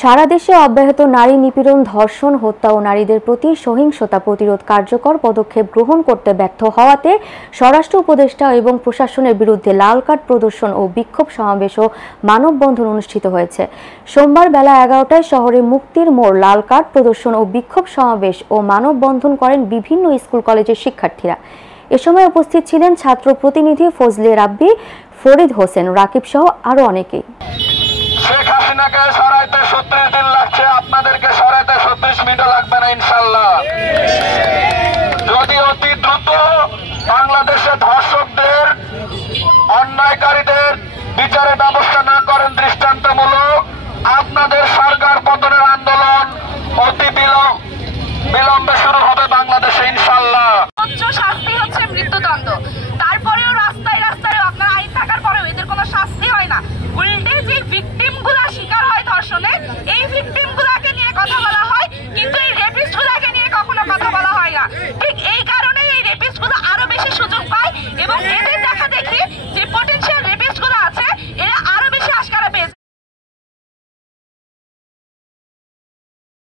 সারা দেশে অব্যাহত নারী নিপীড়ন, ধর্ষণ, হত্যা ও নারীদের প্রতি সহিংসতা প্রতিরোধ কার্যকর পদক্ষেপ গ্রহণ করতে ব্যর্থ হওয়াতে স্বরাষ্ট্র উপদেষ্টা এবং প্রশাসনের বিরুদ্ধে লাল কার্ড প্রদর্শন ও বিক্ষোভ সমাবেশ ও মানববন্ধন অনুষ্ঠিত হয়েছে। সোমবার বেলা 11টায় শহরের মুক্তির মোড় লাল কার্ড প্রদর্শন ও বিক্ষোভ সমাবেশ ও মানববন্ধন করেন বিভিন্ন স্কুল কলেজের শিক্ষার্থীরা। এ সময় উপস্থিত ছিলেন ছাত্র প্রতিনিধি ফজলে রাব্বি, ফরিদ হোসেন, রাকিব সহ আরো অনেকেই। শেখ হাসিনাকে সরাইতে ৩০ দিন লাগছে, আপনাদেরকে সরাইতে ৩৬ মিনিটও লাগবে না ইনশাল্লাহ। যদি অতি দ্রুত বাংলাদেশে ধর্ষকদের, অন্যায়কারীদের বিচারের ব্যবস্থা না করেন দৃষ্টান্তমূলক, আপনাদের সরকার পতনের আন্দোলন অতি বিলম্বে শুরু হবে বাংলাদেশে ইনশাল্লাহ। শাস্তি হচ্ছে মৃত্যুদণ্ড। তারপরেও রাস্তায় রাস্তায় আপনার আইন থাকার পরেও এদের কোনো শাস্তি হয় না। উল্টে যে ভিকটিম গুলা শিকার হয় ধর্ষণে,